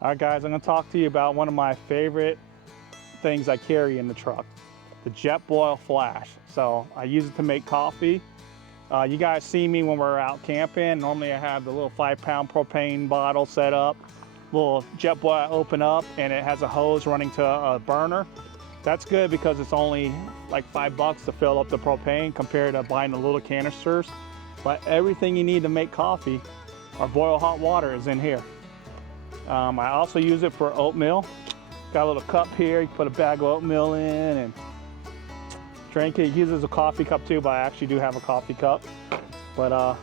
All right, guys, I'm gonna talk to you about one of my favorite things I carry in the truck, the Jetboil Flash. So I use it to make coffee. You guys see me when we're out camping. Normally I have the little 5-pound propane bottle set up, little Jetboil I open up, and it has a hose running to a burner. That's good because it's only like $5 to fill up the propane compared to buying the little canisters. But everything you need to make coffee or boil hot water is in here. I also use it for oatmeal. Got a little cup here, you can put a bag of oatmeal in and drink it. It uses a coffee cup too, but I actually do have a coffee cup. But let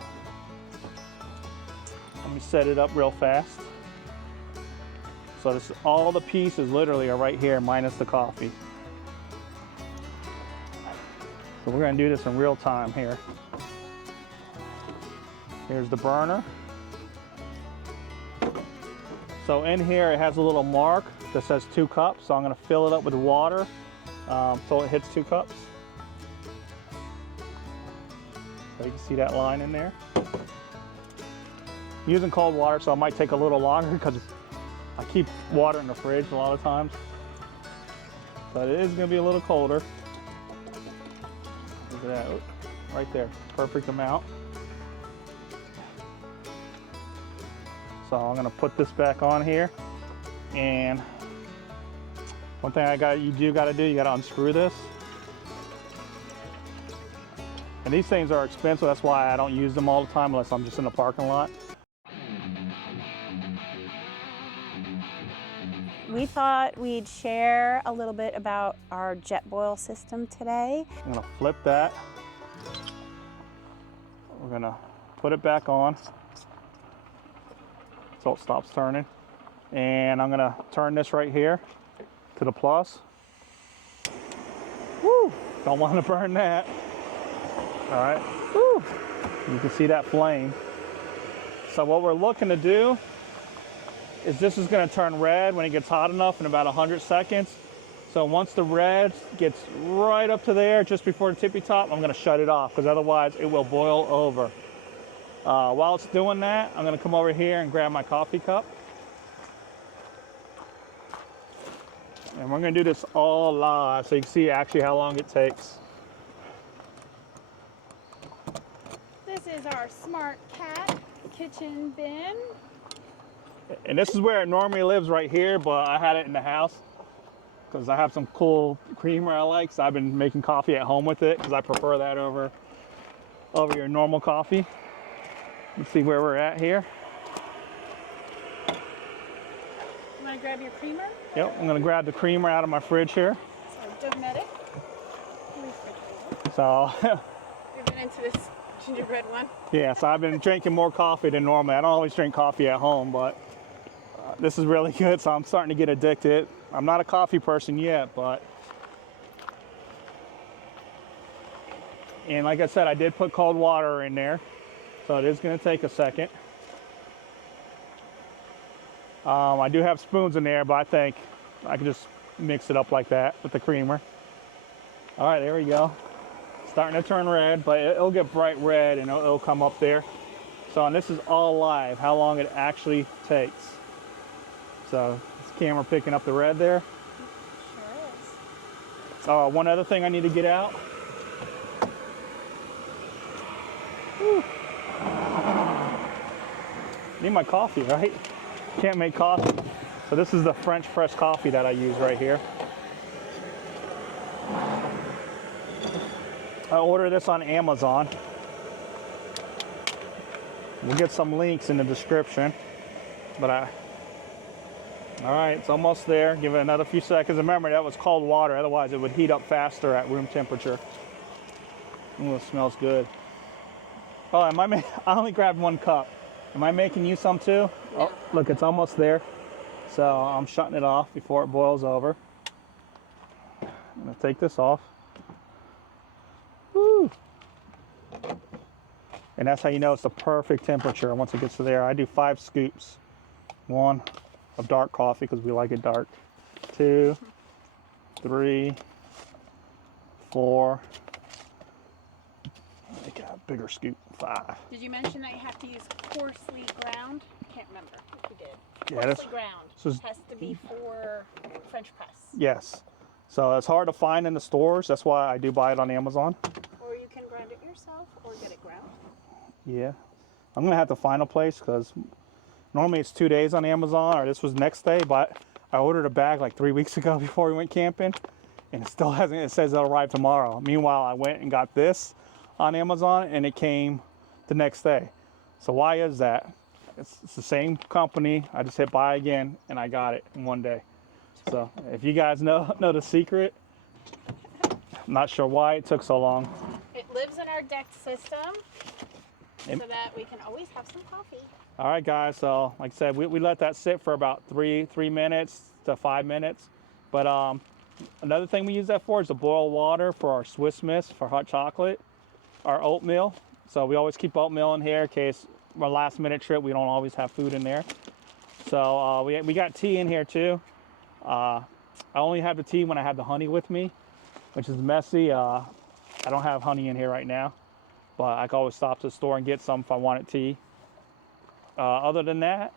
me set it up real fast. So this, all the pieces literally are right here minus the coffee. So we're gonna do this in real time here. Here's the burner. So in here it has a little mark that says 2 cups. So I'm gonna fill it up with water so it hits 2 cups. So you can see that line in there. I'm using cold water, so it might take a little longer because I keep water in the fridge a lot of times. But it is gonna be a little colder. Look at that, right there, perfect amount. So I'm gonna put this back on here, and one thing you gotta do, you gotta unscrew this. And these things are expensive, that's why I don't use them all the time unless I'm just in the parking lot. We thought we'd share a little bit about our Jetboil system today. I'm gonna flip that. We're gonna put it back on so it stops turning. And I'm gonna turn this right here to the plus. Woo! Don't want to burn that. All right. Woo! You can see that flame. So what we're looking to do is this is gonna turn red when it gets hot enough in about 100 seconds. So once the red gets right up to there, just before the tippy top, I'm gonna shut it off because otherwise it will boil over. While it's doing that, I'm gonna come over here and grab my coffee cup. And we're gonna do this all live so you can see actually how long it takes. This is our Smart Cat kitchen bin. And this is where it normally lives, right here, but I had it in the house because I have some cool creamer I like, so I've been making coffee at home with it because I prefer that over your normal coffee. Let's see where we're at here. You want to grab your creamer? Yep, I'm gonna grab the creamer out of my fridge here. So Dometic. So, We've been into this gingerbread one. yeah, so I've been drinking more coffee than normally. I don't always drink coffee at home, but this is really good, so I'm starting to get addicted. I'm not a coffee person yet, but. And like I said, I did put cold water in there, so it is gonna take a second. I do have spoons in there, but I think I can just mix it up like that with the creamer. All right, there we go. Starting to turn red, but it'll get bright red and it'll come up there. So, and this is all live, how long it actually takes. So, this camera picking up the red there. Sure is. One other thing I need to get out. Whew. Need my coffee, right? Can't make coffee. So this is the French press coffee that I use right here. I ordered this on Amazon. We'll get some links in the description. But all right, it's almost there. Give it another few seconds. Remember, that was cold water, otherwise it would heat up faster at room temperature. Ooh, it smells good. Oh, I only grabbed 1 cup. Am I making you some too? No. Oh, look, it's almost there. So I'm shutting it off before it boils over. I'm gonna take this off. Woo! And that's how you know it's the perfect temperature once it gets to there. I do 5 scoops. 1 of dark coffee because we like it dark. 2, 3, 4. Make a bigger scoop. 5. Did you mention that you have to use coarsely ground? I can't remember if you did. coarsely ground. So It has to be for French press. Yes. So it's hard to find in the stores. That's why I do buy it on Amazon. Or you can grind it yourself or get it ground. Yeah. I'm going to have to find a place because normally it's 2 days on Amazon, or this was next day, but I ordered a bag like 3 weeks ago before we went camping, and it still hasn't. It says it'll arrive tomorrow. Meanwhile, I went and got this on Amazon, and it came the next day. So why is that? It's the same company. I just hit buy again, and I got it in 1 day. So if you guys know the secret, I'm not sure why it took so long. It lives in our deck system so that we can always have some coffee. All right, guys. So like I said, we let that sit for about three minutes to 5 minutes. But another thing we use that for is to boil water for our Swiss Miss for hot chocolate, our oatmeal. So we always keep oatmeal in here in case our last minute trip, we don't always have food in there. So we got tea in here too. I only have the tea when I have the honey with me, which is messy. I don't have honey in here right now, but I can always stop to the store and get some if I wanted tea. Other than that,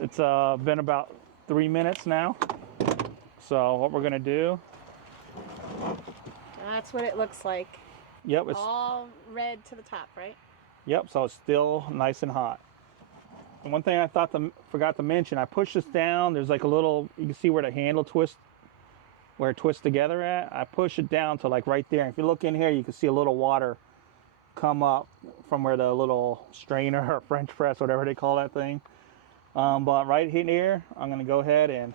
it's been about 3 minutes now. So what we're gonna do? That's what it looks like. Yep, it's all red to the top, right? Yep, so it's still nice and hot. And one thing I forgot to mention, I push this down. There's like a little, you can see where the handle twists, where it twists together at. I push it down to like right there. If you look in here, you can see a little water come up from where the little strainer or French press, whatever they call that thing. But right here, I'm gonna go ahead and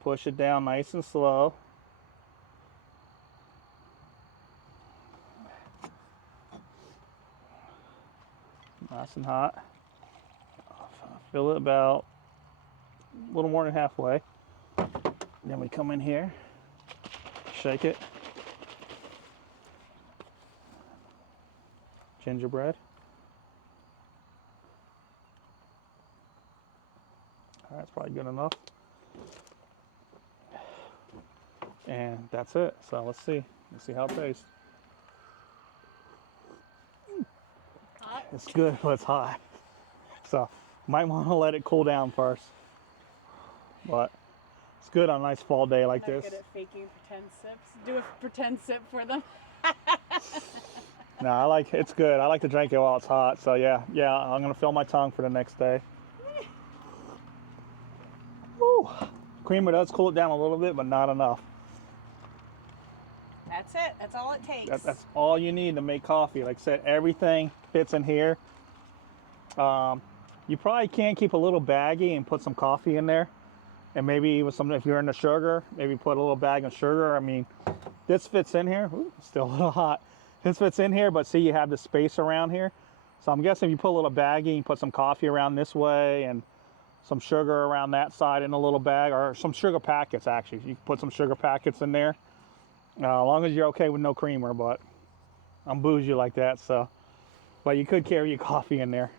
push it down nice and slow. Nice and hot. Fill it about a little more than halfway. Then we come in here, shake it. Gingerbread. All right, that's probably good enough. And that's it. So let's see how it tastes. Hot? It's good, but it's hot. So might want to let it cool down first. But it's good on a nice fall day like this. Good at faking pretend sips. Do a pretend sip for them. No, it's good. I like to drink it while it's hot. So yeah, I'm gonna fill my tongue for the next day. Woo. Creamer does cool it down a little bit, but not enough. That's it. That's all it takes. That's all you need to make coffee. Like I said, everything fits in here. You probably can keep a little baggie and put some coffee in there. And maybe with some, if you're into sugar, maybe put a little bag of sugar. I mean, this fits in here. Ooh, still a little hot. This fits in here, but see, you have the space around here. So I'm guessing if you put a little baggie and put some coffee around this way and some sugar around that side in a little bag, or some sugar packets actually. You can put some sugar packets in there. As long as you're okay with no creamer, but I'm bougie like that, so. But you could carry your coffee in there.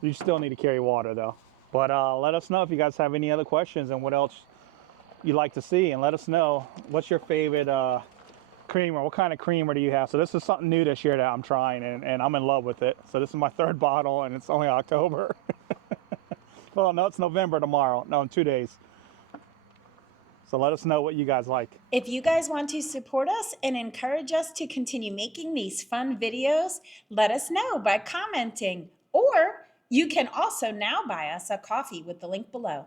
You still need to carry water though. But let us know if you guys have any other questions and what else you'd like to see, and let us know what's your favorite creamer. What kind of creamer do you have? So this is something new this year that I'm trying, and I'm in love with it. So this is my 3rd bottle, and it's only October. Well, no, it's November tomorrow. No, in 2 days. So let us know what you guys like. If you guys want to support us and encourage us to continue making these fun videos, let us know by commenting. Or you can also now buy us a coffee with the link below.